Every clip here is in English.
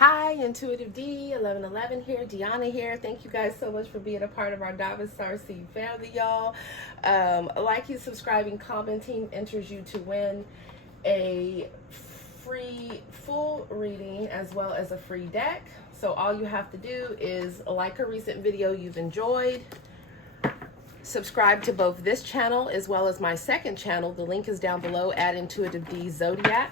Hi, Intuitive D 1111 here, Dionna here. Thank you guys so much for being a part of our Diamond Star Seed family, y'all. Liking, subscribing, commenting enters you to win a free full reading as well as a free deck. So all you have to do is like a recent video you've enjoyed, subscribe to both this channel as well as my second channel. The link is down below at Intuitive D Zodiac,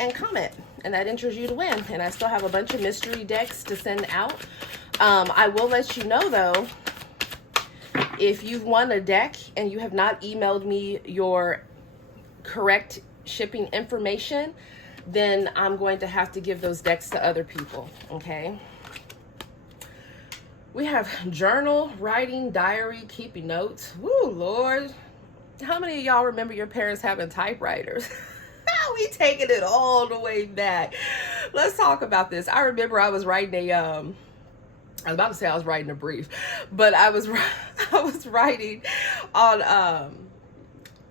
and comment, and that enters you to win. And I still have a bunch of mystery decks to send out. I will let you know though, if you've won a deck and you have not emailed me your correct shipping information, then I'm going to have to give those decks to other people, okay? We have journal, writing, diary, keeping notes. Woo, Lord. How many of y'all remember your parents having typewriters? We taking it all the way back. Let's talk about this. I remember I was writing I was about to say I was writing a brief, but I was writing on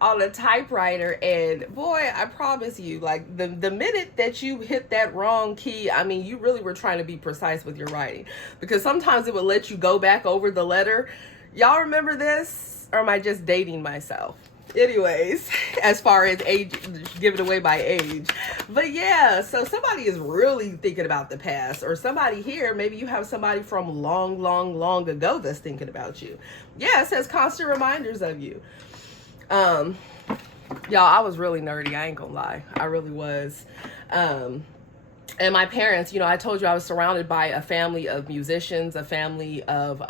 a typewriter, and boy, I promise you, like the minute that you hit that wrong key, I mean, you really were trying to be precise with your writing, because sometimes it would let you go back over the letter. Y'all remember this, or am I just dating myself? Anyways, as far as age, given away by age. But yeah, so somebody is really thinking about the past, or somebody here, maybe you have somebody from long ago that's thinking about you. Yeah, it says constant reminders of you. Y'all, I was really nerdy, I ain't gonna lie. I really was. And my parents, you know, I told you I was surrounded by a family of musicians, a family of,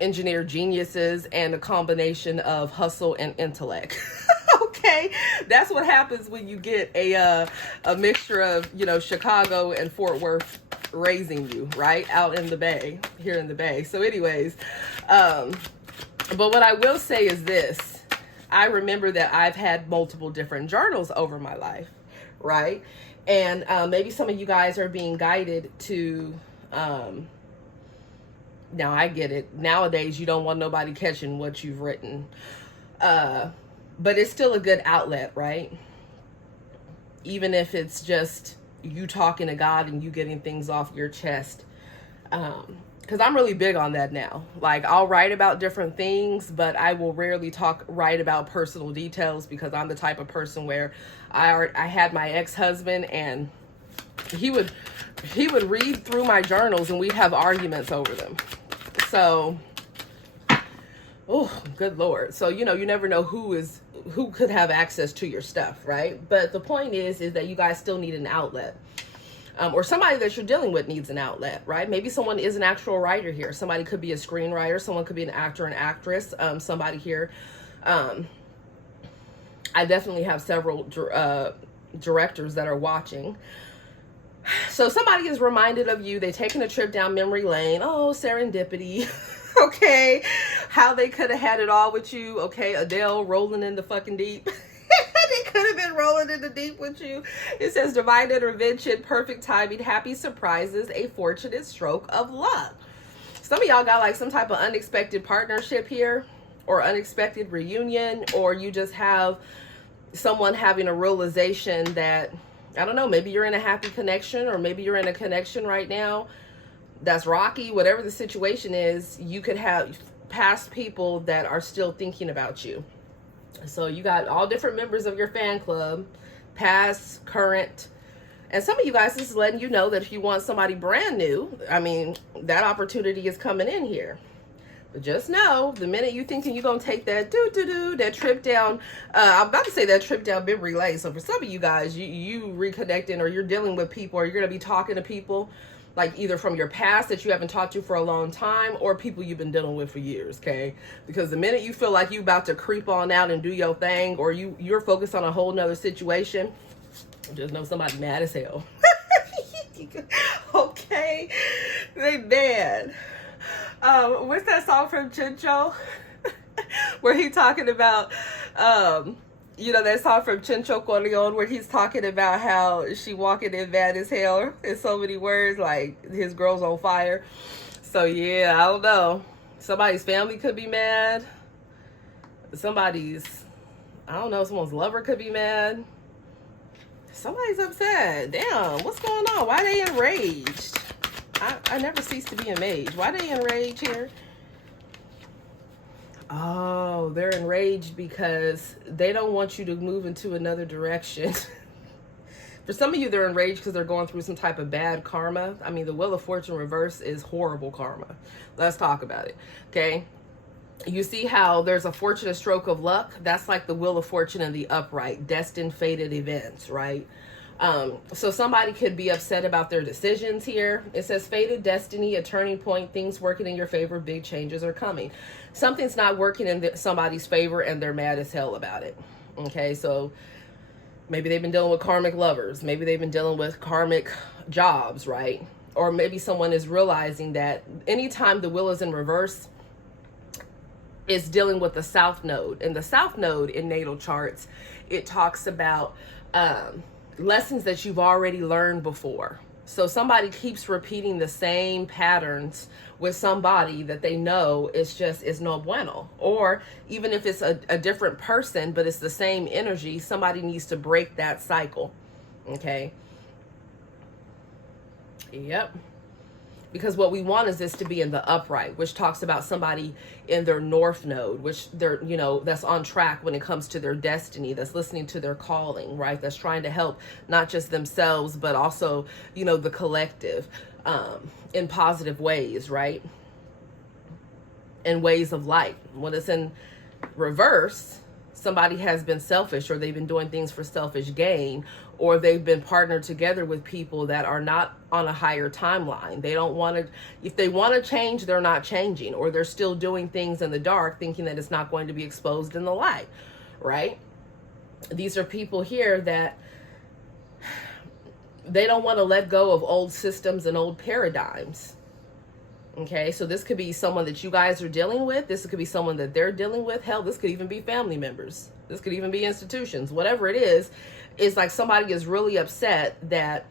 engineer geniuses, and a combination of hustle and intellect. Okay, that's what happens when you get a mixture of, you know, Chicago and Fort Worth raising you, right, out in the Bay, here in the Bay. So anyways, but what I will say is this: I remember that I've had multiple different journals over my life, right? And maybe some of you guys are being guided to now I get it. Nowadays, you don't want nobody catching what you've written. But it's still a good outlet, right? Even if it's just you talking to God and you getting things off your chest. Because I'm really big on that now. Like, I'll write about different things, but I will rarely write about personal details, because I'm the type of person where I had my ex-husband, and he would read through my journals and we'd have arguments over them. So, oh, good Lord. So, you know, you never know who could have access to your stuff, right? But the point is that you guys still need an outlet. Or somebody that you're dealing with needs an outlet, right? Maybe someone is an actual writer here. Somebody could be a screenwriter. Someone could be an actor and actress. Somebody here. I definitely have several directors that are watching. So somebody is reminded of you. They're taking a trip down memory lane. Oh, serendipity. Okay. How they could have had it all with you. Okay. Adele rolling in the fucking deep. They could have been rolling in the deep with you. It says divine intervention, perfect timing, happy surprises, a fortunate stroke of luck. Some of y'all got like some type of unexpected partnership here, or unexpected reunion, or you just have someone having a realization that, I don't know, maybe you're in a happy connection, or maybe you're in a connection right now that's rocky. Whatever the situation is, you could have past people that are still thinking about you. So you got all different members of your fan club, past, current. And some of you guys, this is letting you know that if you want somebody brand new, I mean, that opportunity is coming in here. But just know, the minute you thinking you're going to take that that trip down, I'm about to say that trip down memory lane. So for some of you guys, you reconnecting, or you're dealing with people, or you're going to be talking to people, like either from your past that you haven't talked to for a long time, or people you've been dealing with for years, okay? Because the minute you feel like you about to creep on out and do your thing, or you're focused on a whole nother situation, just know somebody mad as hell. Okay? They mad. What's that song from Chincho? Where he talking about, you know, that song from Chincho Corleone, where he's talking about how she walking in mad as hell in so many words, like his girl's on fire. So yeah, I don't know. Somebody's family could be mad. Somebody's, I don't know, someone's lover could be mad. Somebody's upset. Damn, what's going on? Why they enraged? I never cease to be enraged. Why they enraged here? Oh, they're enraged because they don't want you to move into another direction. For some of you, they're enraged because they're going through some type of bad karma. I mean, the Wheel of Fortune reverse is horrible karma. Let's talk about it, okay? You see how there's a fortunate stroke of luck? That's like the Wheel of Fortune in the upright, destined, fated events, right? So somebody could be upset about their decisions here. It says fated, destiny, a turning point, things working in your favor, big changes are coming. Something's not working in somebody's favor and they're mad as hell about it, okay? So maybe they've been dealing with karmic lovers. Maybe they've been dealing with karmic jobs, right? Or maybe someone is realizing that anytime the wheel is in reverse, it's dealing with the South Node. And the South Node in natal charts, it talks about lessons that you've already learned before. So somebody keeps repeating the same patterns with somebody that they know is no bueno. Or even if it's a different person, but it's the same energy, somebody needs to break that cycle. Okay. Yep. Because what we want is this to be in the upright, which talks about somebody in their North Node, which they're, that's on track when it comes to their destiny, that's listening to their calling, right? That's trying to help not just themselves, but also, the collective in positive ways, right? In ways of light. When it's in reverse, somebody has been selfish, or they've been doing things for selfish gain, or they've been partnered together with people that are not on a higher timeline. They don't want to, if they want to change, they're not changing, or they're still doing things in the dark, thinking that it's not going to be exposed in the light, right? These are people here that they don't want to let go of old systems and old paradigms. Okay, so this could be someone that you guys are dealing with. This could be someone that they're dealing with. Hell, this could even be family members. This could even be institutions. Whatever it is, it's like somebody is really upset that,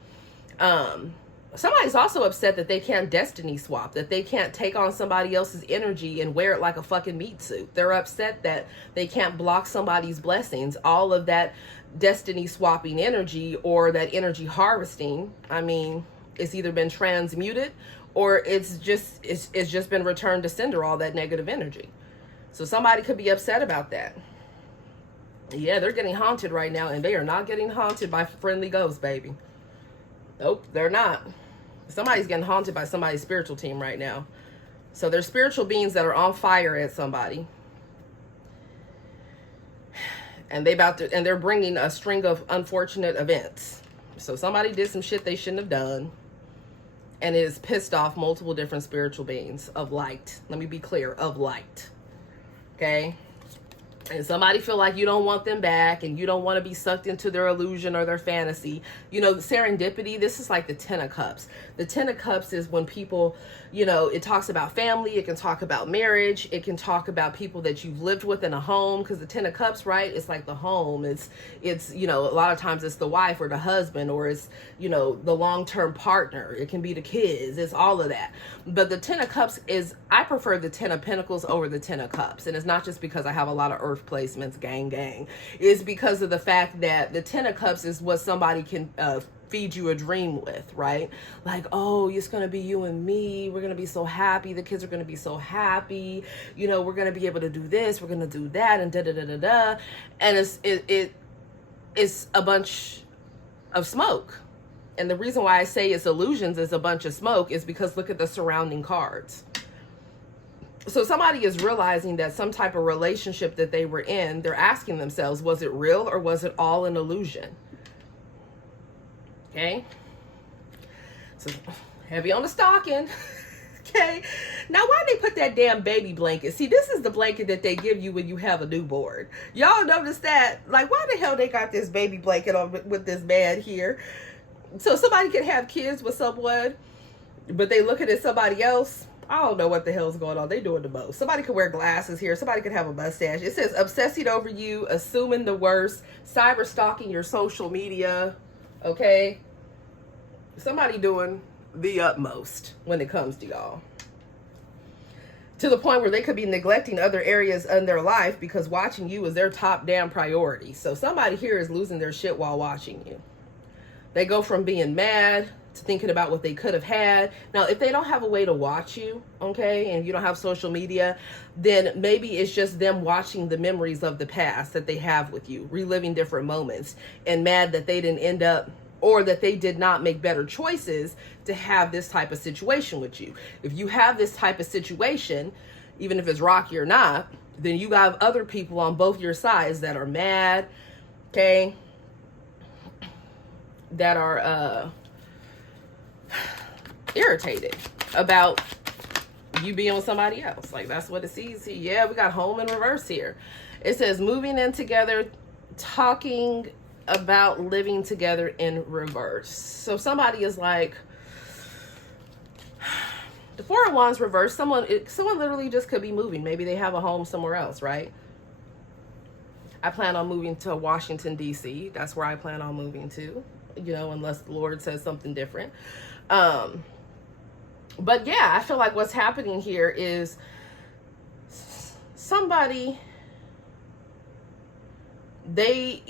somebody's also upset that they can't destiny swap, that they can't take on somebody else's energy and wear it like a fucking meat suit. They're upset that they can't block somebody's blessings. All of that destiny swapping energy, or that energy harvesting, I mean, it's either been transmuted, or it's just been returned to sender, all that negative energy. So somebody could be upset about that. Yeah, they're getting haunted right now, and they are not getting haunted by friendly ghosts, baby. Nope, they're not. Somebody's getting haunted by somebody's spiritual team right now. So there's spiritual beings that are on fire at somebody. And they're bringing a string of unfortunate events. So somebody did some shit they shouldn't have done. And it has pissed off multiple different spiritual beings of light. Let me be clear, of light. Okay? And somebody feel like you don't want them back, and you don't want to be sucked into their illusion or their fantasy. Serendipity, this is like the 10 of Cups. The 10 of Cups is when people, it talks about family. It can talk about marriage. It can talk about people that you've lived with in a home, because the 10 of Cups, right? It's like the home. It's a lot of times it's the wife or the husband, or it's, the long-term partner. It can be the kids. It's all of that. But the 10 of Cups I prefer the 10 of Pentacles over the 10 of Cups. And it's not just because I have a lot of earth placements, gang. It's because of the fact that the 10 of Cups is what somebody can feed you a dream with, right? Like, oh, it's gonna be you and me, we're gonna be so happy, the kids are gonna be so happy, we're gonna be able to do this, we're gonna do that, and da. And it's a bunch of smoke. And the reason why I say it's illusions, is a bunch of smoke, is because look at the surrounding cards. So somebody is realizing that some type of relationship that they were in, they're asking themselves, was it real, or was it all an illusion? Okay. So heavy on the stocking. Okay. Now, why they put that damn baby blanket? See, this is the blanket that they give you when you have a newborn. Y'all notice that? Like, why the hell they got this baby blanket on with this man here? So somebody can have kids with someone, but they looking at somebody else. I don't know what the hell's going on. They doing the most. Somebody could wear glasses here. Somebody could have a mustache. It says obsessing over you, assuming the worst, cyber stalking your social media. Okay. Somebody doing the utmost when it comes to y'all. To the point where they could be neglecting other areas in their life because watching you is their top damn priority. So somebody here is losing their shit while watching you. They go from being mad to thinking about what they could have had. Now, if they don't have a way to watch you, okay, and you don't have social media, then maybe it's just them watching the memories of the past that they have with you, reliving different moments, and mad that they didn't end up, or that they did not make better choices to have this type of situation with you. If you have this type of situation, even if it's rocky or not, then you got other people on both your sides that are mad, okay, that are irritated about you being with somebody else. Like, that's what it sees here. Yeah, we got home in reverse here. It says moving in together, talking about living together in reverse. So somebody is like, the Four of Wands reverse, someone literally just could be moving. Maybe they have a home somewhere else, right? I plan on moving to Washington, D.C. That's where I plan on moving to, you know, unless the Lord says something different. But yeah, I feel like what's happening here is somebody, they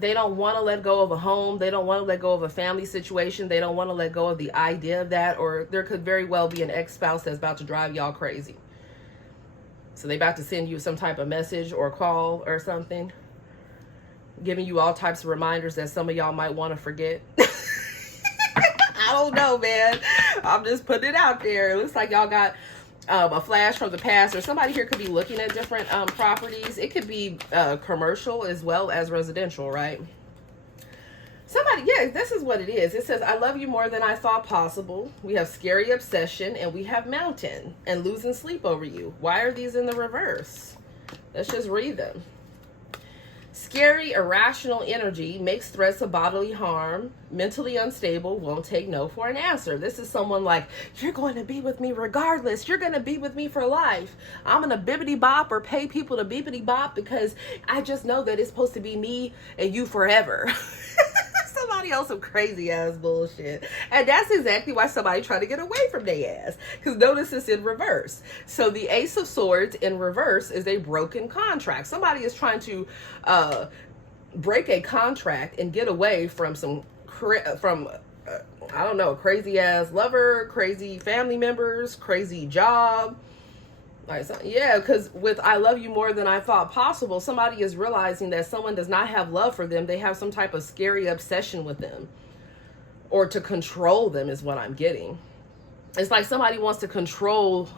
don't want to let go of a home, they don't want to let go of a family situation, they don't want to let go of the idea of that, or there could very well be an ex-spouse that's about to drive y'all crazy. So they about to send you some type of message or call or something, giving you all types of reminders that some of y'all might want to forget. I don't know, man. I'm just putting it out there. It looks like y'all got a flash from the past, or somebody here could be looking at different properties. It could be commercial as well as residential, right? Somebody, yeah, this is what it is. It says, I love you more than I thought possible. We have scary obsession, and we have mountain and losing sleep over you. Why are these in the reverse? Let's just read them. Scary, irrational energy makes threats of bodily harm. Mentally unstable, won't take no for an answer. This is someone like, you're going to be with me regardless. You're going to be with me for life. I'm going to bibbity bop or pay people to bibbity bop because I just know that it's supposed to be me and you forever. Somebody else some crazy ass bullshit. And that's exactly why somebody tried to get away from their ass. Because notice it's in reverse. So the Ace of Swords in reverse is a broken contract. Somebody is trying to break a contract and get away from I don't know, crazy ass lover, crazy family members, crazy job. Like, yeah, because with I love you more than I thought possible, somebody is realizing that someone does not have love for them. They have some type of scary obsession with them, or to control them is what I'm getting. It's like somebody wants to control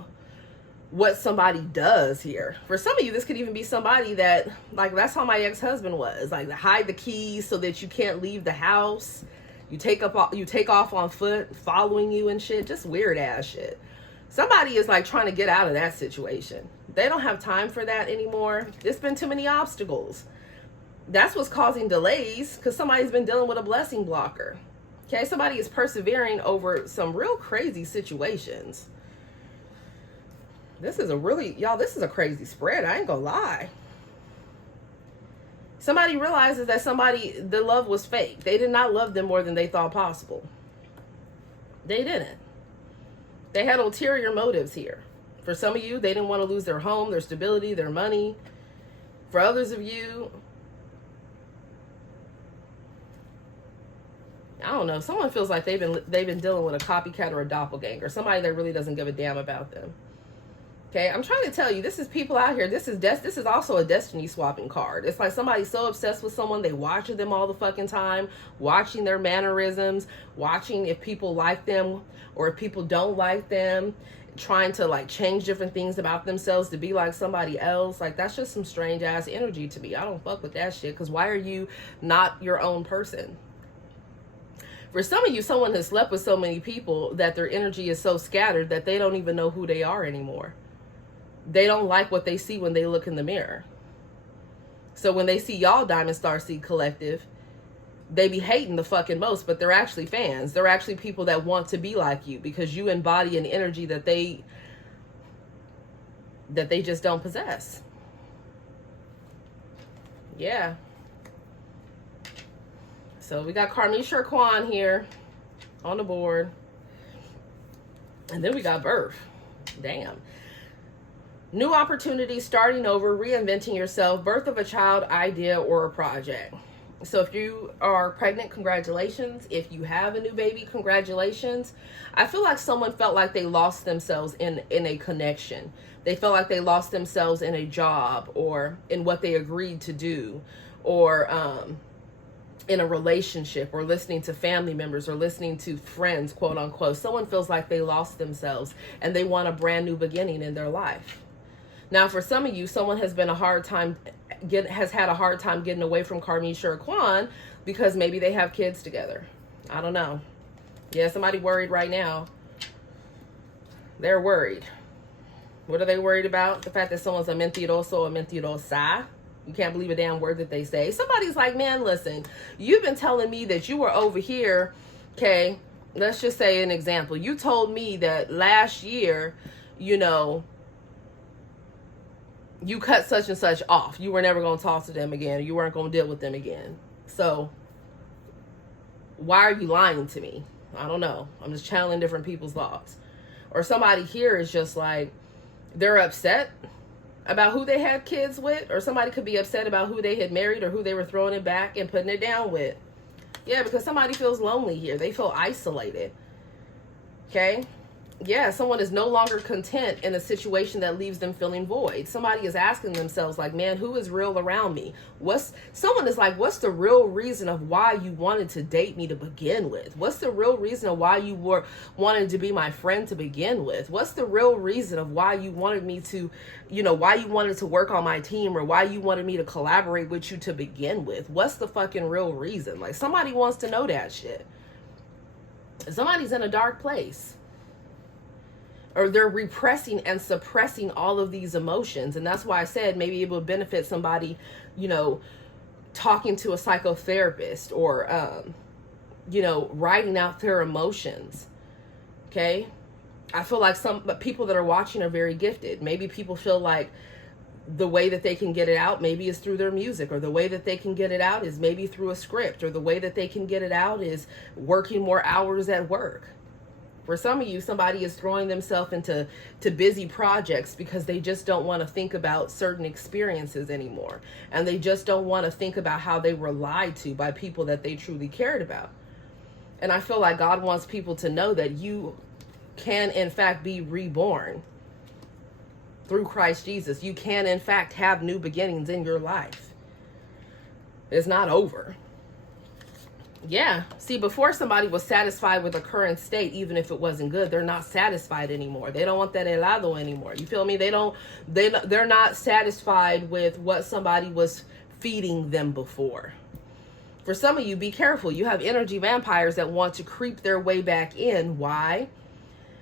what somebody does here. For some of you, this could even be somebody that, like, that's how my ex-husband was. Like, hide the keys so that you can't leave the house. You take off on foot, following you and shit. Just weird ass shit. Somebody is like trying to get out of that situation. They don't have time for that anymore. There's been too many obstacles. That's what's causing delays, because somebody's been dealing with a blessing blocker. Okay, somebody is persevering over some real crazy situations. This is this is a crazy spread. I ain't gonna lie. Somebody realizes that the love was fake. They did not love them more than they thought possible. They didn't. They had ulterior motives here. For some of you, they didn't want to lose their home, their stability, their money. For others of you, I don't know, someone feels like they've been dealing with a copycat or a doppelganger, somebody that really doesn't give a damn about them. Okay, I'm trying to tell you, this is people out here. This is also a destiny swapping card. It's like somebody's so obsessed with someone, they watch them all the fucking time, watching their mannerisms, watching if people like them or if people don't like them, trying to like change different things about themselves to be like somebody else. Like, that's just some strange ass energy to me. I don't fuck with that shit, because why are you not your own person? For some of you, someone has slept with so many people that their energy is so scattered that they don't even know who they are anymore. They don't like what they see when they look in the mirror. So when they see y'all Diamond Star Seed Collective, they be hating the fucking most, but they're actually fans. They're actually people that want to be like you, because you embody an energy that they just don't possess. Yeah. So we got Karmic Sherquan here on the board. And then we got birth. Damn. New opportunities, starting over, reinventing yourself, birth of a child, idea, or a project. So if you are pregnant, congratulations. If you have a new baby, congratulations. I feel like someone felt like they lost themselves in a connection. They felt like they lost themselves in a job or in what they agreed to do, or in a relationship, or listening to family members, or listening to friends, quote unquote. Someone feels like they lost themselves and they want a brand new beginning in their life. Now, for some of you, someone has had a hard time getting away from Karmisha or Quan because maybe they have kids together. I don't know. Yeah, somebody worried right now. They're worried. What are they worried about? The fact that someone's a mentiroso or mentirosa. You can't believe a damn word that they say. Somebody's like, man, listen, you've been telling me that you were over here. Okay, let's just say an example. You told me that last year, you know, you cut such and such off. You were never going to talk to them again. You weren't going to deal with them again. So why are you lying to me? I don't know. I'm just channeling different people's thoughts. Or somebody here is just like, they're upset about who they had kids with. Or somebody could be upset about who they had married or who they were throwing it back and putting it down with. Yeah, because somebody feels lonely here. They feel isolated. Okay? Yeah, someone is no longer content in a situation that leaves them feeling void. Somebody is asking themselves, like, man, who is real around me? Someone is like, what's the real reason of why you wanted to date me to begin with? What's the real reason of why you were wanting to be my friend to begin with? What's the real reason of why you wanted me to, you know, why you wanted to work on my team, or why you wanted me to collaborate with you to begin with? What's the fucking real reason? Like, somebody wants to know that shit. Somebody's in a dark place. Or they're repressing and suppressing all of these emotions. And that's why I said maybe it would benefit somebody, you know, talking to a psychotherapist, or, you know, writing out their emotions. Okay? I feel like some people that are watching are very gifted. Maybe people feel like the way that they can get it out maybe is through their music, or the way that they can get it out is maybe through a script, or the way that they can get it out is working more hours at work. For some of you, somebody is throwing themselves into busy projects because they just don't want to think about certain experiences anymore. And they just don't want to think about how they were lied to by people that they truly cared about. And I feel like God wants people to know that you can, in fact, be reborn through Christ Jesus. You can, in fact, have new beginnings in your life. It's not over. Yeah. See, before somebody was satisfied with the current state, even if it wasn't good, they're not satisfied anymore. They don't want that helado anymore. You feel me? They're not satisfied with what somebody was feeding them before. For some of you, be careful. You have energy vampires that want to creep their way back in. Why?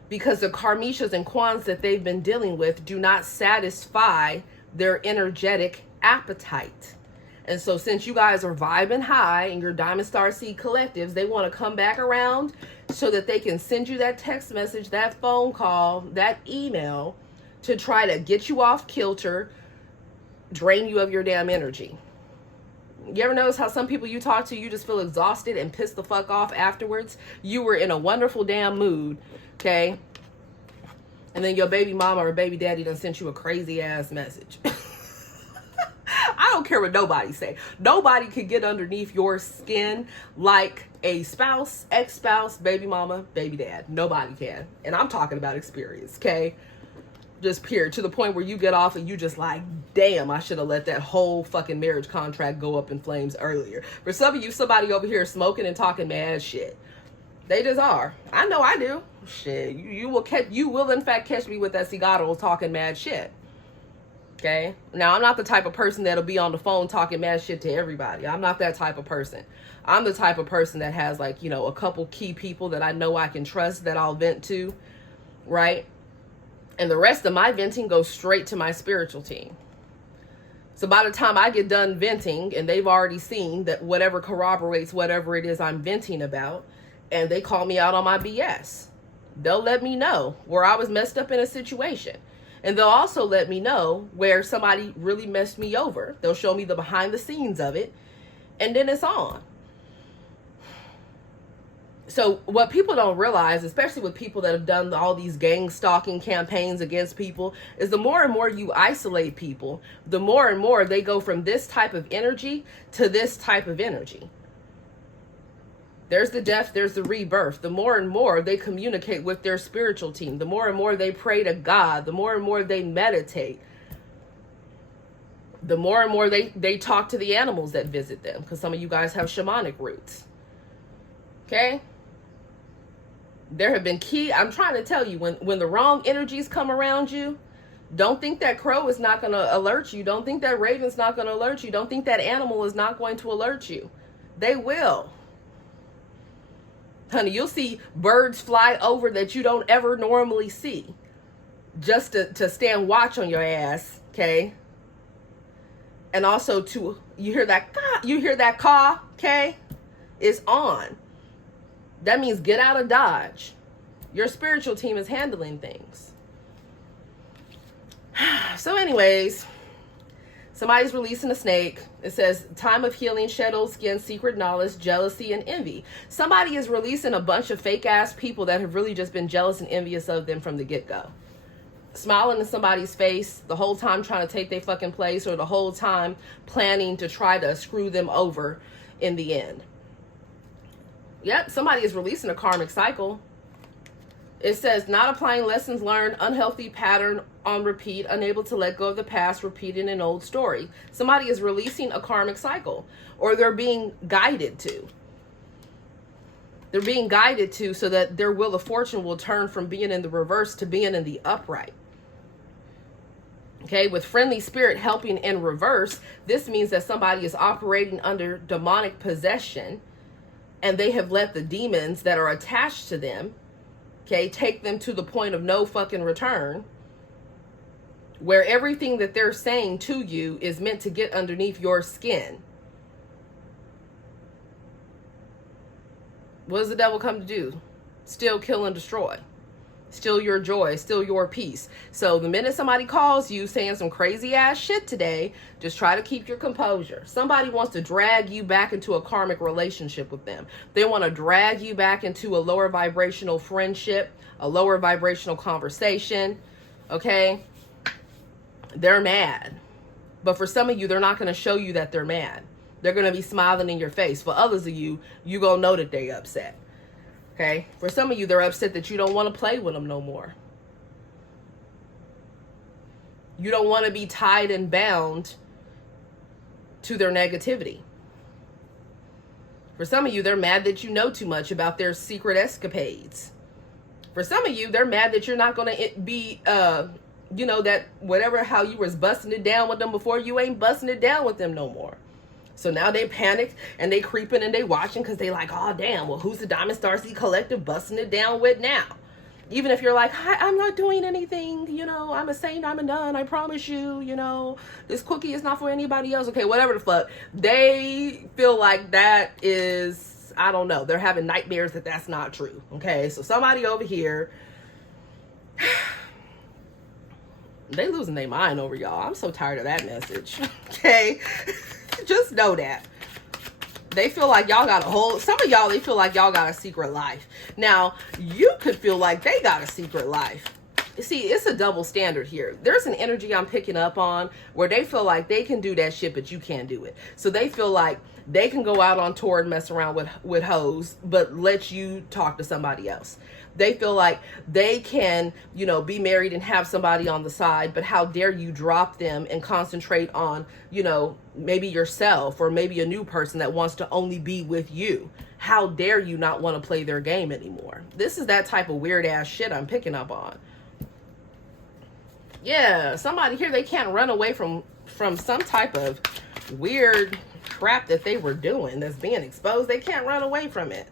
Because the karmishas and quans that they've been dealing with do not satisfy their energetic appetite. And so since you guys are vibing high in your Diamond Star Seed collectives, they want to come back around so that they can send you that text message, that phone call, that email to try to get you off kilter, drain you of your damn energy. You ever notice how some people you talk to, you just feel exhausted and pissed the fuck off afterwards? You were in a wonderful damn mood, okay? And then your baby mama or baby daddy done sent you a crazy ass message. I don't care what nobody say. Nobody can get underneath your skin like a spouse, ex-spouse, baby mama, baby dad. Nobody can. And I'm talking about experience, okay? Just period. To the point where you get off and you just like, damn, I should have let that whole fucking marriage contract go up in flames earlier. For some of you, somebody over here smoking and talking mad shit. They just are. I know I do. Shit. You will in fact catch me with that cigarro talking mad shit. Okay. Now, I'm not the type of person that'll be on the phone talking mad shit to everybody. I'm not that type of person. I'm the type of person that has, like, you know, a couple key people that I know I can trust that I'll vent to, right? And the rest of my venting goes straight to my spiritual team. So by the time I get done venting and they've already seen that whatever corroborates whatever it is I'm venting about, and they call me out on my BS, they'll let me know where I was messed up in a situation. And they'll also let me know where somebody really messed me over. They'll show me the behind the scenes of it. And then it's on. So what people don't realize, especially with people that have done all these gang stalking campaigns against people, is the more and more you isolate people, the more and more they go from this type of energy to this type of energy. There's the death, there's the rebirth. The more and more they communicate with their spiritual team, the more and more they pray to God, the more and more they meditate, the more and more they talk to the animals that visit them, because some of you guys have shamanic roots. Okay? There have been I'm trying to tell you, when the wrong energies come around you, don't think that crow is not going to alert you. Don't think that raven's not going to alert you. Don't think that animal is not going to alert you. They will. Honey, you'll see birds fly over that you don't ever normally see, just to stand watch on your ass, okay? And also you hear that caw, okay? It's on. That means get out of Dodge. Your spiritual team is handling things. So anyways, somebody's releasing a snake. It says, time of healing, shed old skin, secret knowledge, jealousy, and envy. Somebody is releasing a bunch of fake ass people that have really just been jealous and envious of them from the get-go. Smiling in somebody's face the whole time trying to take their fucking place, or the whole time planning to try to screw them over in the end. Yep, somebody is releasing a karmic cycle. It says, not applying lessons learned, unhealthy pattern on repeat, unable to let go of the past, repeating an old story. Somebody is releasing a karmic cycle, or they're being guided to. They're being guided to, so that their wheel of fortune will turn from being in the reverse to being in the upright. Okay, with friendly spirit helping in reverse, this means that somebody is operating under demonic possession, and they have let the demons that are attached to them, okay, take them to the point of no fucking return, where everything that they're saying to you is meant to get underneath your skin. What does the devil come to do? Steal, kill, and destroy. Steal your joy, steal your peace. So the minute somebody calls you saying some crazy ass shit today, just try to keep your composure. Somebody wants to drag you back into a karmic relationship with them. They want to drag you back into a lower vibrational friendship, a lower vibrational conversation. Okay? They're mad. But for some of you, they're not going to show you that they're mad. They're going to be smiling in your face. For others of you, you're going to know that they're upset. Okay? For some of you, they're upset that you don't want to play with them no more. You don't want to be tied and bound to their negativity. For some of you, they're mad that you know too much about their secret escapades. For some of you, they're mad that you're not going to be, that whatever, how you was busting it down with them before, you ain't busting it down with them no more. So now they panicked and they creeping and they watching, because they like, oh damn, well, who's the Diamond Starseed Collective busting it down with now? Even if you're like, hi, I'm not doing anything, I'm a saint, I'm a nun, I promise you, this cookie is not for anybody else. Okay, whatever the fuck. They feel like that is, I don't know, they're having nightmares that that's not true. Okay, so somebody over here, they losing their mind over y'all. I'm so tired of that message. Okay. Just know that they feel like y'all got some of y'all, they feel like y'all got a secret life. Now, you could feel like they got a secret life. You see, it's a double standard here. There's an energy I'm picking up on where they feel like they can do that shit, but you can't do it. So they feel like they can go out on tour and mess around with hoes, but let you talk to somebody else. They feel like they can, be married and have somebody on the side, but how dare you drop them and concentrate on, maybe yourself, or maybe a new person that wants to only be with you. How dare you not want to play their game anymore? This is that type of weird ass shit I'm picking up on. Yeah, somebody here, they can't run away from some type of weird crap that they were doing that's being exposed. They can't run away from it.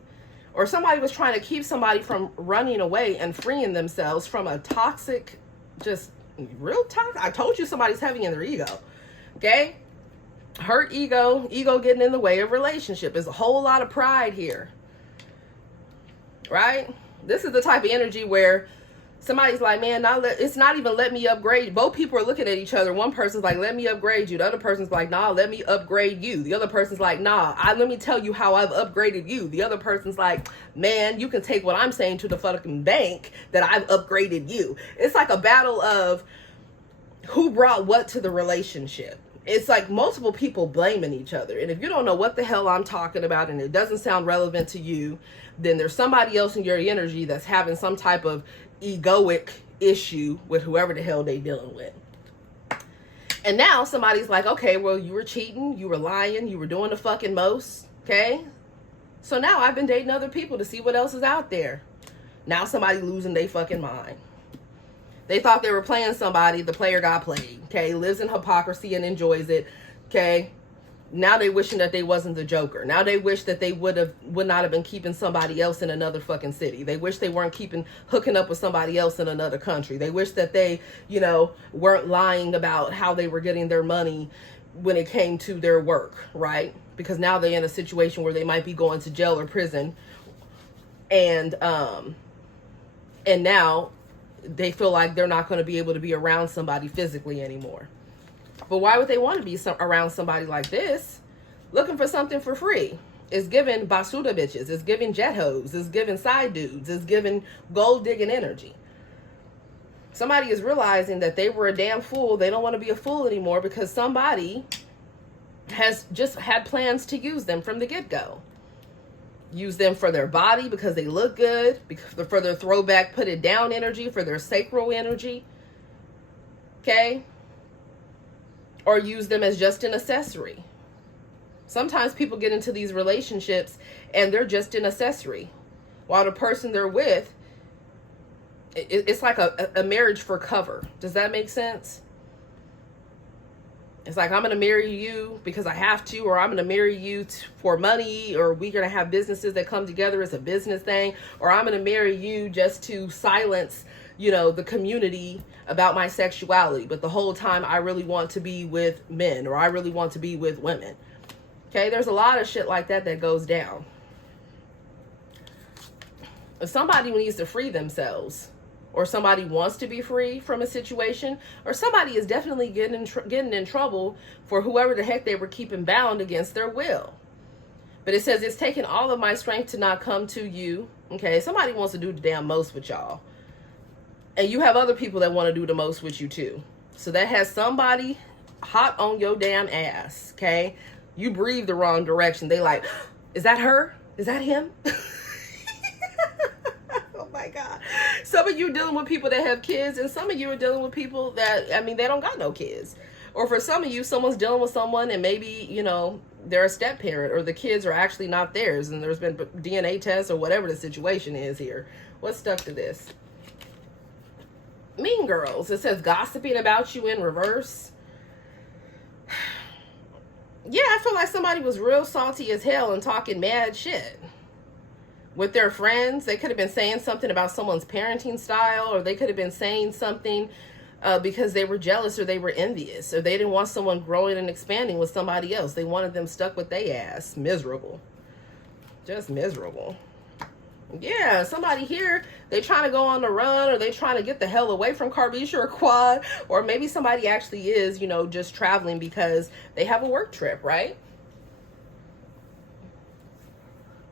Or somebody was trying to keep somebody from running away and freeing themselves from a toxic, just real toxic. I told you somebody's heavy in their ego. Okay? Hurt ego getting in the way of relationship. There's a whole lot of pride here. Right? This is the type of energy where Somebody's like, man, it's not even let me upgrade. Both people are looking at each other. One person's like, let me upgrade you. The other person's like, nah, let me upgrade you. The other person's like, nah, let me tell you how I've upgraded you. The other person's like, man, you can take what I'm saying to the fucking bank that I've upgraded you. It's like a battle of who brought what to the relationship. It's like multiple people blaming each other. And if you don't know what the hell I'm talking about and it doesn't sound relevant to you, then there's somebody else in your energy that's having some type of egoic issue with whoever the hell they dealing with. And now somebody's like, okay, well, you were cheating, you were lying, you were doing the fucking most, okay? So now I've been dating other people to see what else is out there. Now somebody losing their fucking mind. They thought they were playing somebody, the player got played, okay? Lives in hypocrisy and enjoys it, okay? Now they wishing that they wasn't the Joker. Now they wish that they would not have been keeping somebody else in another fucking city. They wish they weren't hooking up with somebody else in another country. They wish that they, weren't lying about how they were getting their money when it came to their work, right? Because now they're in a situation where they might be going to jail or prison. And now they feel like they're not going to be able to be around somebody physically anymore. But why would they want to be around somebody like this? Looking for something for free. It's giving basura bitches. It's giving jet hoes. It's giving side dudes. It's giving gold digging energy. Somebody is realizing that they were a damn fool. They don't want to be a fool anymore because somebody has just had plans to use them from the get-go. Use them for their body because they look good, for their throwback, put it down energy, for their sacral energy. Okay? Or use them as just an accessory. Sometimes people get into these relationships and they're just an accessory. While the person they're with, it's like a marriage for cover. Does that make sense? It's like, I'm going to marry you because I have to, or I'm going to marry you for money, or we're going to have businesses that come together as a business thing, or I'm going to marry you just to silence, the community about my sexuality. But the whole time I really want to be with men, or I really want to be with women. Okay, there's a lot of shit like that goes down. If somebody needs to free themselves, or somebody wants to be free from a situation, or somebody is definitely getting in trouble for whoever the heck they were keeping bound against their will. But it says, it's taken all of my strength to not come to you. Okay, somebody wants to do the damn most with y'all. And you have other people that want to do the most with you too. So that has somebody hot on your damn ass, okay? You breathe the wrong direction. They like, is that her? Is that him? Oh my God. Some of you are dealing with people that have kids, and some of you are dealing with people that, they don't got no kids. Or for some of you, someone's dealing with someone and maybe, they're a step parent, or the kids are actually not theirs, and there's been DNA tests or whatever the situation is here. What's stuck to this? Mean Girls. It says gossiping about you in reverse. Yeah, I feel like somebody was real salty as hell and talking mad shit with their friends. They could have been saying something about someone's parenting style, or they could have been saying something because they were jealous or they were envious, or they didn't want someone growing and expanding with somebody else. They wanted them stuck with their ass. Miserable. Just miserable. Yeah, somebody here, they trying to go on the run, or they trying to get the hell away from Carbisha or Quad, or maybe somebody actually is, just traveling because they have a work trip, right?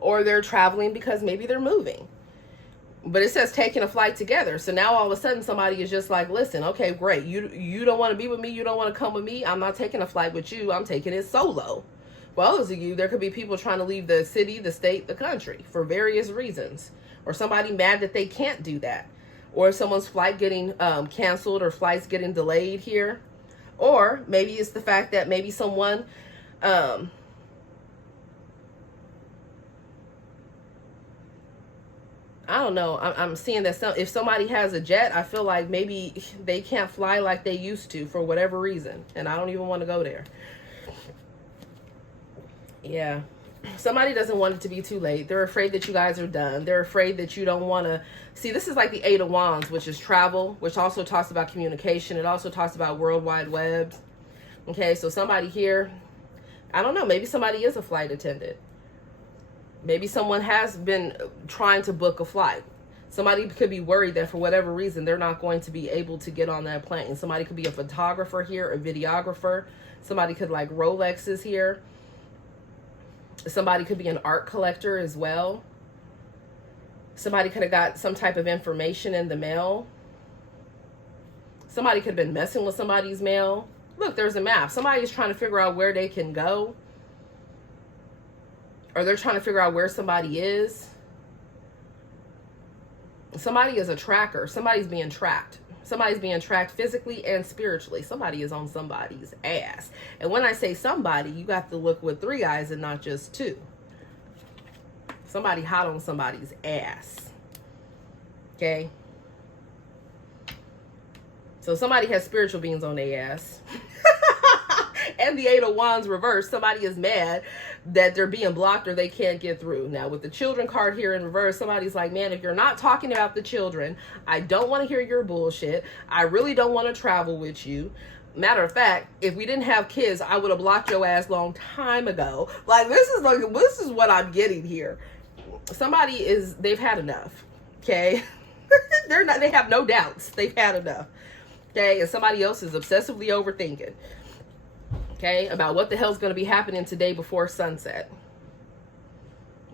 Or they're traveling because maybe they're moving. But it says taking a flight together. So now all of a sudden somebody is just like, listen, okay, great. You don't want to be with me. You don't want to come with me. I'm not taking a flight with you. I'm taking it solo. For others of you, there could be people trying to leave the city, the state, the country for various reasons. Or somebody mad that they can't do that. Or someone's flight getting canceled, or flights getting delayed here. Or maybe it's the fact that maybe someone... I don't know. I'm seeing that if somebody has a jet, I feel like maybe they can't fly like they used to for whatever reason. And I don't even want to go there. Yeah. Somebody doesn't want it to be too late. They're afraid that you guys are done. They're afraid that you don't want to... See, this is like the Eight of Wands, which is travel, which also talks about communication. It also talks about World Wide Webs. Okay, so somebody here, I don't know, maybe somebody is a flight attendant. Maybe someone has been trying to book a flight. Somebody could be worried that for whatever reason, they're not going to be able to get on that plane. Somebody could be a photographer here, a videographer. Somebody could like Rolexes here. Somebody could be an art collector as well. Somebody could have got some type of information in the mail. Somebody could have been messing with somebody's mail. Look, there's a map. Somebody's trying to figure out where they can go. Or they're trying to figure out where somebody is. Somebody is a tracker. Somebody's being tracked. Somebody's being tracked physically and spiritually. Somebody is on somebody's ass. And when I say somebody, you have to look with 3 eyes and not just 2. Somebody hot on somebody's ass. Okay? So somebody has spiritual beings on their ass. And the 8 of Wands reversed. Somebody is mad that they're being blocked or they can't get through. Now, with the children card here in reverse, somebody's like, man, if you're not talking about the children, I don't want to hear your bullshit. I really don't want to travel with you. Matter of fact, if we didn't have kids, I would have blocked your ass long time ago. Like, this is what I'm getting here. Somebody they've had enough. Okay? They have no doubts. They've had enough. Okay? And somebody else is obsessively overthinking. Okay, about what the hell's going to be happening today before sunset.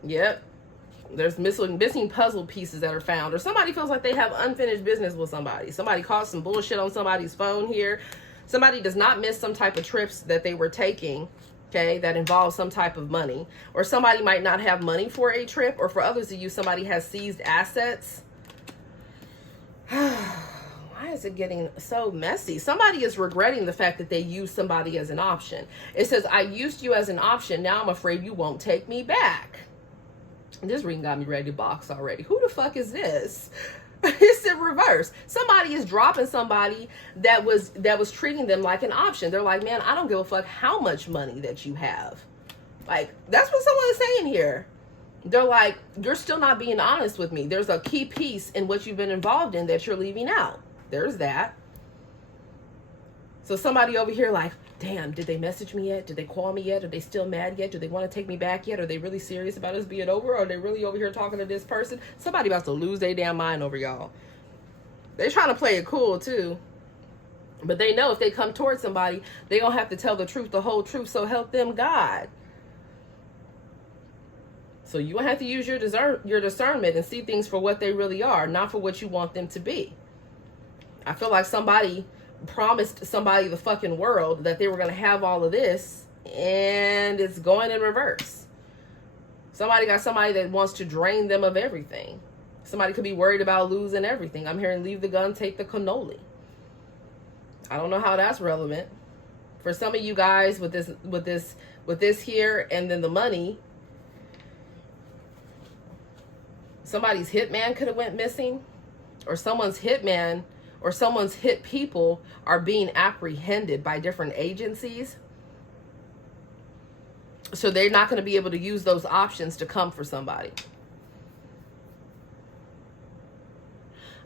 Yep. There's missing puzzle pieces that are found. Or somebody feels like they have unfinished business with somebody. Somebody caught some bullshit on somebody's phone here. Somebody does not miss some type of trips that they were taking, okay, that involves some type of money. Or somebody might not have money for a trip. Or for others of you, somebody has seized assets. Why is it getting so messy? Somebody is regretting the fact that they used somebody as an option. It says, I used you as an option. Now I'm afraid you won't take me back. This reading got me ready to box already. Who the fuck is this? It's in reverse. Somebody is dropping somebody that was treating them like an option. They're like, man, I don't give a fuck how much money that you have. Like, that's what someone is saying here. They're like, you're still not being honest with me. There's a key piece in what you've been involved in that you're leaving out. There's that. So somebody over here like, damn, did they message me yet? Did they call me yet? Are they still mad yet? Do they want to take me back yet? Are they really serious about us being over? Or are they really over here talking to this person? Somebody about to lose their damn mind over y'all. They're trying to play it cool too. But they know if they come towards somebody, they gonna have to tell the truth, the whole truth. So help them God. So you gonna have to use your discernment and see things for what they really are, not for what you want them to be. I feel like somebody promised somebody the fucking world that they were going to have all of this, and it's going in reverse. Somebody got somebody that wants to drain them of everything. Somebody could be worried about losing everything. I'm hearing leave the gun, take the cannoli. I don't know how that's relevant. For some of you guys with this here and then the money, somebody's hitman could have went missing, or someone's hitman or someone's hit people are being apprehended by different agencies. So they're not going to be able to use those options to come for somebody.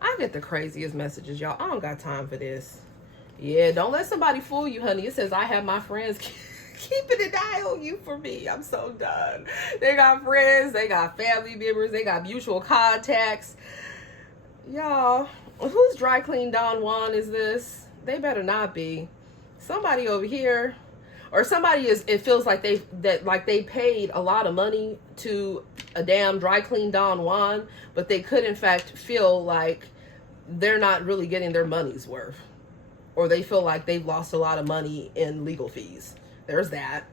I get the craziest messages, y'all. I don't got time for this. Yeah, don't let somebody fool you, honey. It says, I have my friends keeping an eye on you for me. I'm so done. They got friends. They got family members. They got mutual contacts. Y'all, whose dry clean Don Juan is this? They better not be. Somebody over here, or somebody is. It feels like they paid a lot of money to a damn dry clean Don Juan, but they could in fact feel like they're not really getting their money's worth, or they feel like they've lost a lot of money in legal fees. There's that.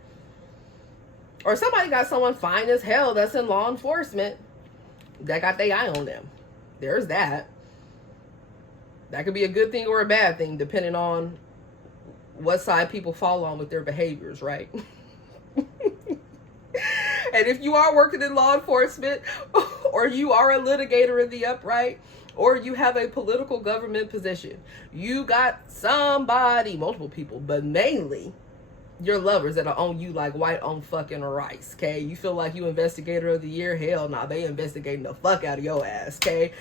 Or somebody got someone fine as hell that's in law enforcement that got their eye on them. There's that. That could be a good thing or a bad thing, depending on what side people fall on with their behaviors, right? And if you are working in law enforcement, or you are a litigator in the upright, or you have a political government position, you got somebody, multiple people, but mainly your lovers that'll own you like white on fucking rice, okay? You feel like you investigator of the year? Hell nah, they investigating the fuck out of your ass, okay?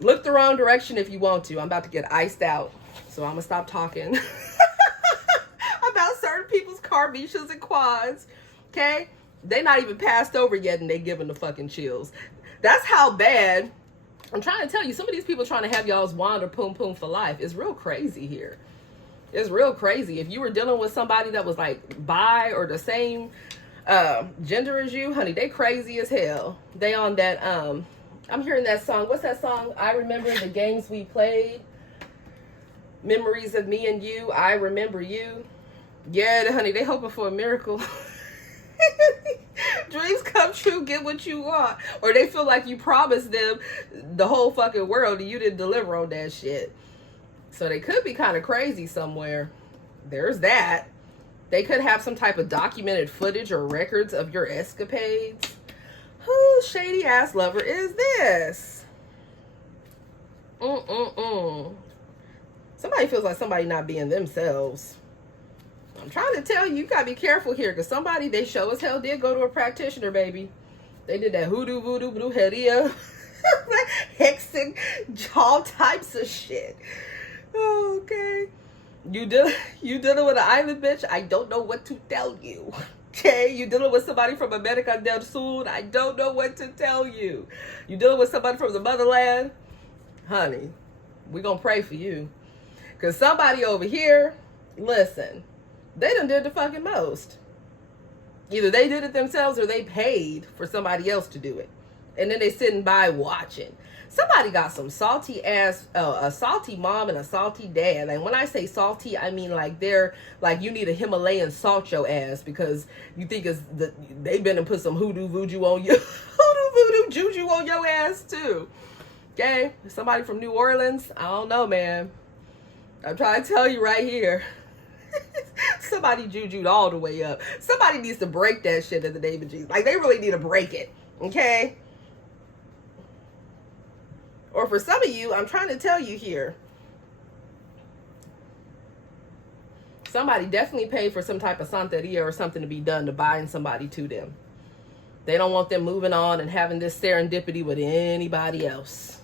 Look the wrong direction if you want to. I'm about to get iced out, so I'm gonna stop talking about certain people's carbishas and quads, okay? They not even passed over yet and they giving the fucking chills. That's how bad I'm trying to tell you, some of these people trying to have y'all's wand or poom poom for life is real crazy here. It's real crazy. If you were dealing with somebody that was like bi or the same gender as you, honey, they crazy as hell. They on that, I'm hearing that song. What's that song? I remember the games we played. Memories of me and you. I remember you. Yeah, honey, they hoping for a miracle. Dreams come true, get what you want. Or they feel like you promised them the whole fucking world and you didn't deliver on that shit. So they could be kind of crazy somewhere. There's that. They could have some type of documented footage or records of your escapades. Whose shady ass lover is this? Somebody feels like somebody not being themselves. I'm trying to tell you, you gotta be careful here, because somebody, they show as hell did go to a practitioner, baby. They did that hoodoo, voodoo, brujeria, hexing, all types of shit. Okay. You dealing with an island bitch? I don't know what to tell you. Okay, you dealing with somebody from America del Sur? I don't know what to tell you. You dealing with somebody from the motherland? Honey, we gonna pray for you. Because somebody over here, listen, they done did the fucking most. Either they did it themselves or they paid for somebody else to do it. And then they sitting by watching. Somebody got some salty ass, a salty mom and a salty dad. And when I say salty, I mean like they're like, you need a Himalayan salt your ass because you think they've been and put some hoodoo voodoo on you, hoodoo voodoo juju on your ass too. Okay, somebody from New Orleans, I don't know, man. I'm trying to tell you right here. Somebody jujued all the way up. Somebody needs to break that shit in the name of Jesus. Like, they really need to break it. Okay? Or for some of you, I'm trying to tell you here. Somebody definitely paid for some type of santeria or something to be done to bind somebody to them. They don't want them moving on and having this serendipity with anybody else.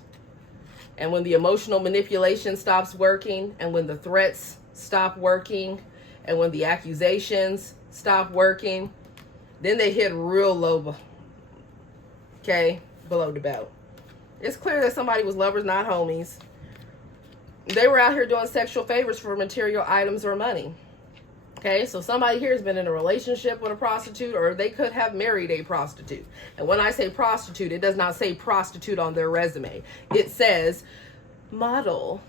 And when the emotional manipulation stops working, and when the threats stop working, and when the accusations stop working, then they hit real low, okay, below the belt. It's clear that somebody was lovers, not homies. They were out here doing sexual favors for material items or money. Okay, so somebody here has been in a relationship with a prostitute, or they could have married a prostitute. And when I say prostitute, it does not say prostitute on their resume. It says model,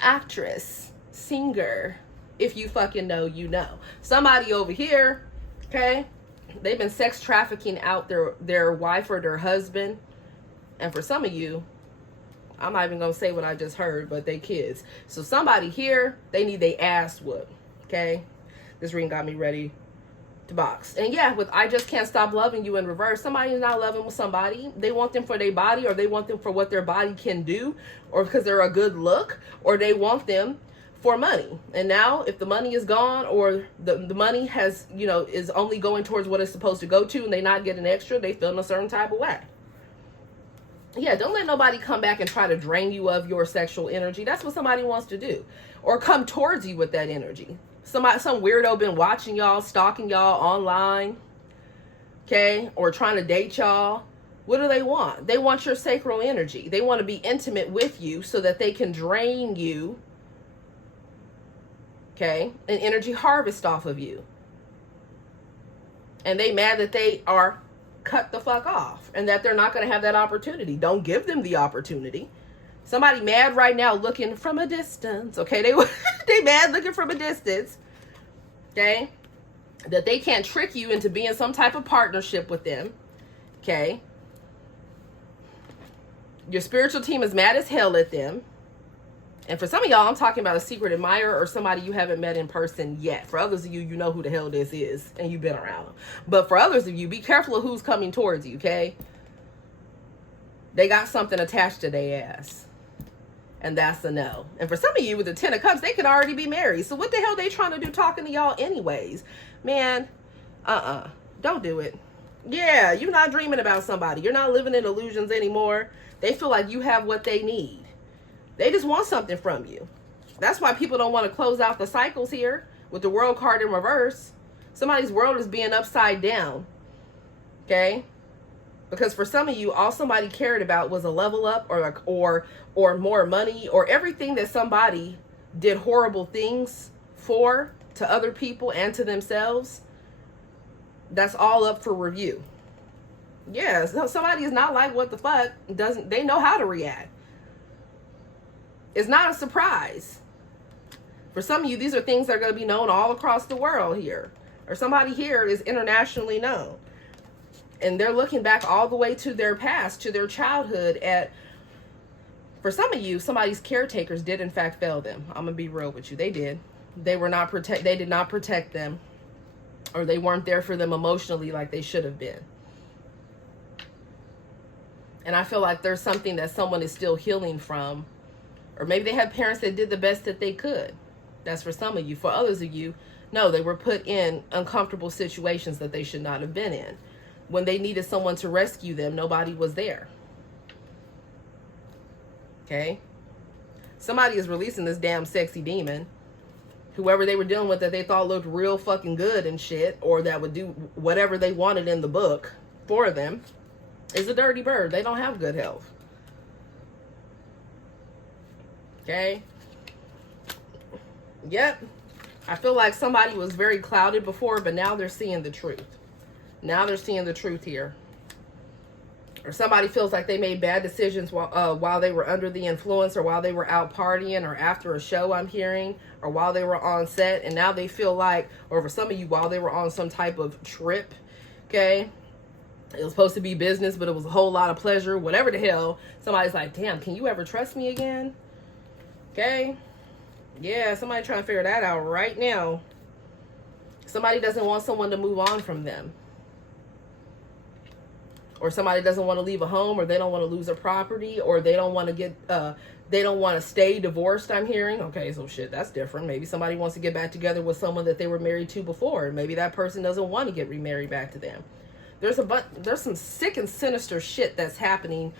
actress, singer. If you fucking know, you know. Somebody over here, okay, they've been sex trafficking out their wife or their husband. And for some of you, I'm not even going to say what I just heard, but they kids. So somebody here, they need their ass whooped, okay? This reading got me ready to box. And yeah, with I Just Can't Stop Loving You in reverse, somebody's not loving with somebody. They want them for their body, or they want them for what their body can do, or because they're a good look, or they want them for money. And now if the money is gone, or the money has, you know, is only going towards what it's supposed to go to, and they not getting extra, they feel in a certain type of way. Yeah, don't let nobody come back and try to drain you of your sexual energy. That's what somebody wants to do. Or come towards you with that energy. Some weirdo been watching y'all, stalking y'all online, okay, or trying to date y'all. What do they want? They want your sacral energy. They want to be intimate with you so that they can drain you, okay, an energy harvest off of you. And they mad that they are cut the fuck off and that they're not going to have that opportunity. Don't give them the opportunity. Somebody mad right now looking from a distance, okay? They mad looking from a distance, okay? That they can't trick you into being some type of partnership with them, okay? Your spiritual team is mad as hell at them. And for some of y'all, I'm talking about a secret admirer or somebody you haven't met in person yet. For others of you, you know who the hell this is and you've been around them. But for others of you, be careful of who's coming towards you, okay? They got something attached to their ass. And that's a no. And for some of you with the 10 of Cups, they could already be married. So what the hell they trying to do talking to y'all anyways? Man, don't do it. Yeah, you're not dreaming about somebody. You're not living in illusions anymore. They feel like you have what they need. They just want something from you. That's why people don't want to close out the cycles here with the world card in reverse. Somebody's world is being upside down. Okay? Because for some of you, all somebody cared about was a level up, or more money, or everything that somebody did horrible things for to other people and to themselves. That's all up for review. Yeah, so somebody is not like, what the fuck, they know how to react. It's not a surprise. For some of you, these are things that are going to be known all across the world here. Or somebody here is internationally known. And they're looking back all the way to their past, to their childhood. For some of you, somebody's caretakers did in fact fail them. I'm going to be real with you. They did. They did not protect them. Or they weren't there for them emotionally like they should have been. And I feel like there's something that someone is still healing from. Or maybe they had parents that did the best that they could. That's for some of you. For others of you, no, they were put in uncomfortable situations that they should not have been in. When they needed someone to rescue them, nobody was there. Okay? Somebody is releasing this damn sexy demon. Whoever they were dealing with that they thought looked real fucking good and shit, or that would do whatever they wanted in the book for them, is a dirty bird. They don't have good health. Okay? Yep. I feel like somebody was very clouded before, but now they're seeing the truth. Now they're seeing the truth here. Or somebody feels like they made bad decisions while they were under the influence, or while they were out partying, or after a show, I'm hearing, or while they were on set, and now they feel like, or for some of you, while they were on some type of trip, okay? It was supposed to be business, but it was a whole lot of pleasure, whatever the hell. Somebody's like, damn, can you ever trust me again? Okay? Yeah, somebody trying to figure that out right now. Somebody doesn't want someone to move on from them. Or somebody doesn't want to leave a home, or they don't want to lose a property, or they don't want to they don't want to stay divorced, I'm hearing. Okay, so shit, that's different. Maybe somebody wants to get back together with someone that they were married to before. Maybe that person doesn't want to get remarried back to them. There's some sick and sinister shit that's happening.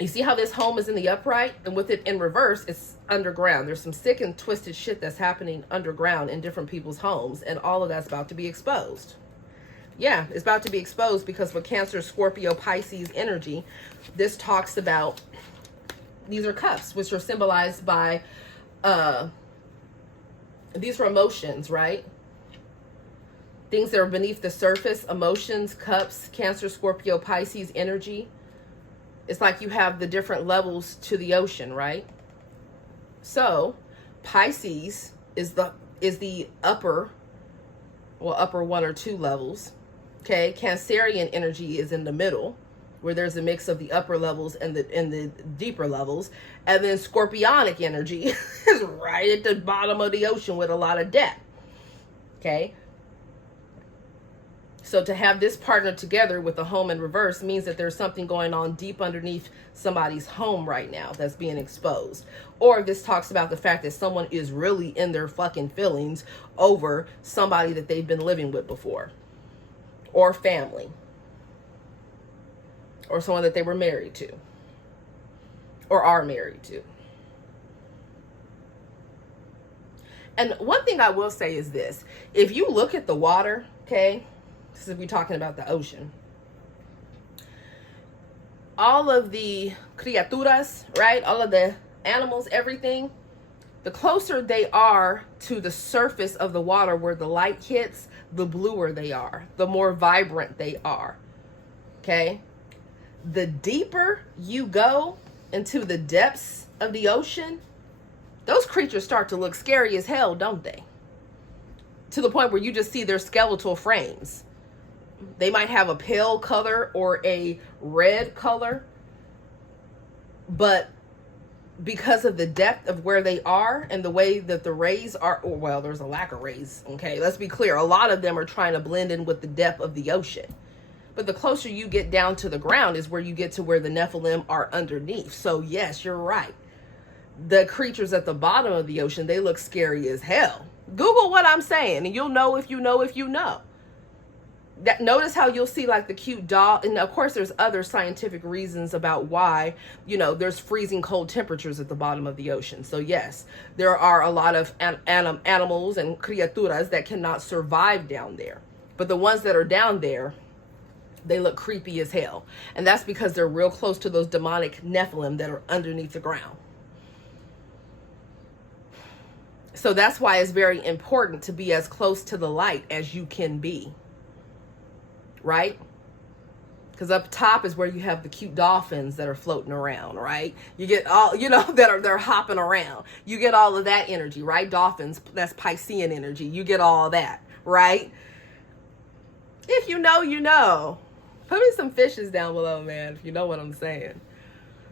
You see how this home is in the upright, and with it in reverse, it's underground. There's some sick and twisted shit that's happening underground in different people's homes, and all of that's about to be exposed. Yeah, it's about to be exposed, because with Cancer, Scorpio, Pisces energy, this talks about, these are cups, which are symbolized by, these are emotions, right? Things that are beneath the surface, emotions, cups, Cancer, Scorpio, Pisces energy. It's like you have the different levels to the ocean, right? So Pisces is the upper one or two levels. Okay, Cancerian energy is in the middle, where there's a mix of the upper levels and the deeper levels. And then Scorpionic energy is right at the bottom of the ocean with a lot of depth. Okay. So to have this partner together with the home in reverse means that there's something going on deep underneath somebody's home right now that's being exposed. Or this talks about the fact that someone is really in their fucking feelings over somebody that they've been living with before. Or family. Or someone that they were married to. Or are married to. And one thing I will say is this. If you look at the water, okay, this is we're talking about the ocean. All of the criaturas, right? All of the animals, everything. The closer they are to the surface of the water where the light hits, the bluer they are. The more vibrant they are. Okay? The deeper you go into the depths of the ocean, those creatures start to look scary as hell, don't they? To the point where you just see their skeletal frames. They might have a pale color or a red color, but because of the depth of where they are and the way that the rays are, well, there's a lack of rays, okay? Let's be clear. A lot of them are trying to blend in with the depth of the ocean. But the closer you get down to the ground is where you get to where the Nephilim are underneath. So yes, you're right. The creatures at the bottom of the ocean, they look scary as hell. Google what I'm saying and you'll know if you know if you know. That, notice how you'll see like the cute doll, and of course there's other scientific reasons about why, you know, there's freezing cold temperatures at the bottom of the ocean. So yes, there are a lot of animals and criaturas that cannot survive down there. But the ones that are down there They look creepy as hell. And that's because they're real close to those demonic Nephilim that are underneath the ground. So that's why it's very important to be as close to the light as you can be. Right? Because up top is where you have the cute dolphins that are floating around, right? You get all, you know, they're hopping around. You get all of that energy, right? Dolphins, that's Piscean energy. You get all that, right? If you know, you know. Put me some fishes down below, man, if you know what I'm saying.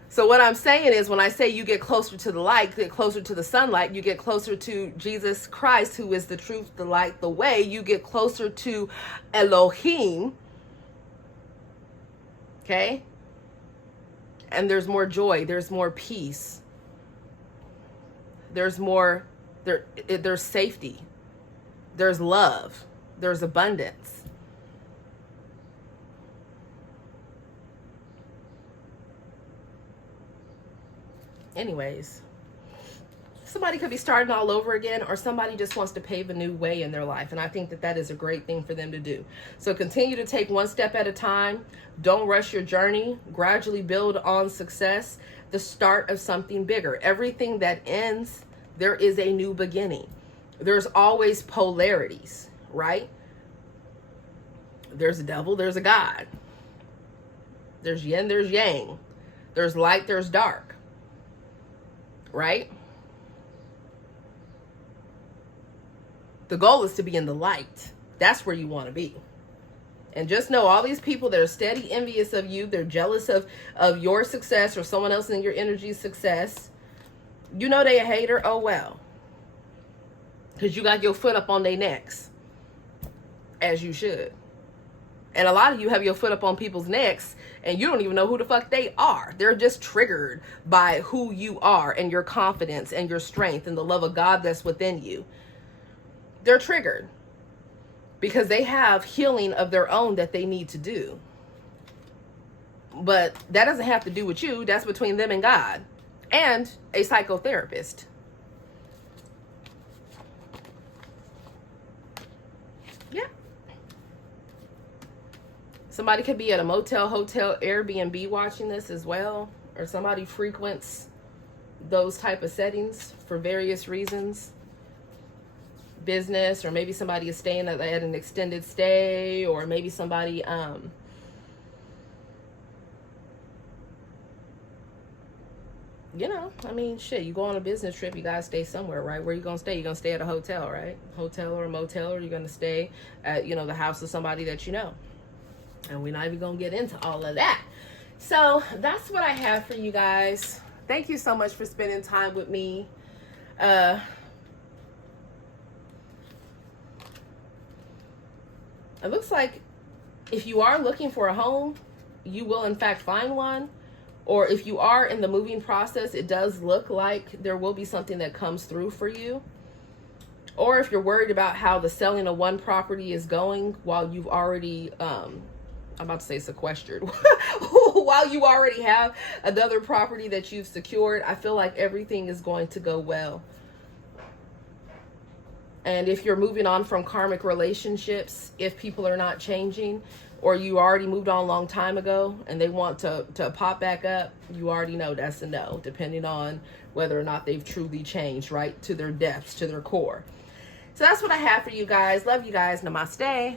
So what I'm saying is, when I say you get closer to the light, get closer to the sunlight, you get closer to Jesus Christ, who is the truth, the light, the way. You get closer to Elohim. Okay? And there's more joy. There's more peace. There's more, there's safety. There's love. There's abundance. Anyways, somebody could be starting all over again, or somebody just wants to pave a new way in their life. And I think that that is a great thing for them to do. So continue to take one step at a time. Don't rush your journey. Gradually build on success, the start of something bigger. Everything that ends, there is a new beginning. There's always polarities, right? There's a devil, there's a God. There's yin, there's yang. There's light, there's dark. Right? The goal is to be in the light. That's where you want to be. And just know, all these people that are steady envious of you, they're jealous of your success or someone else in your energy's success. You know they a hater. Oh, well. Because you got your foot up on their necks. As you should. And a lot of you have your foot up on people's necks and you don't even know who the fuck they are. They're just triggered by who you are and your confidence and your strength and the love of God that's within you. They're triggered because they have healing of their own that they need to do. But that doesn't have to do with you. That's between them and God and a psychotherapist. Yeah. Somebody could be at a motel, hotel, Airbnb watching this as well. Or somebody frequents those type of settings for various reasons. Business, or maybe somebody is staying at an extended stay, or maybe somebody you know, I mean, shit, you go on a business trip, you gotta stay somewhere, right? Where you gonna stay? You're gonna stay at a hotel, right? Hotel or a motel, or you're gonna stay at, you know, the house of somebody that you know. And we're not even gonna get into all of that. So that's what I have for you guys. Thank you so much for spending time with me. It looks like if you are looking for a home, you will in fact find one. Or if you are in the moving process, it does look like there will be something that comes through for you. Or if you're worried about how the selling of one property is going while you've already, I'm about to say sequestered, while you already have another property that you've secured, I feel like everything is going to go well. And if you're moving on from karmic relationships, if people are not changing, or you already moved on a long time ago and they want to pop back up, you already know that's a no, depending on whether or not they've truly changed, right? To their depths, to their core. So that's what I have for you guys. Love you guys. Namaste.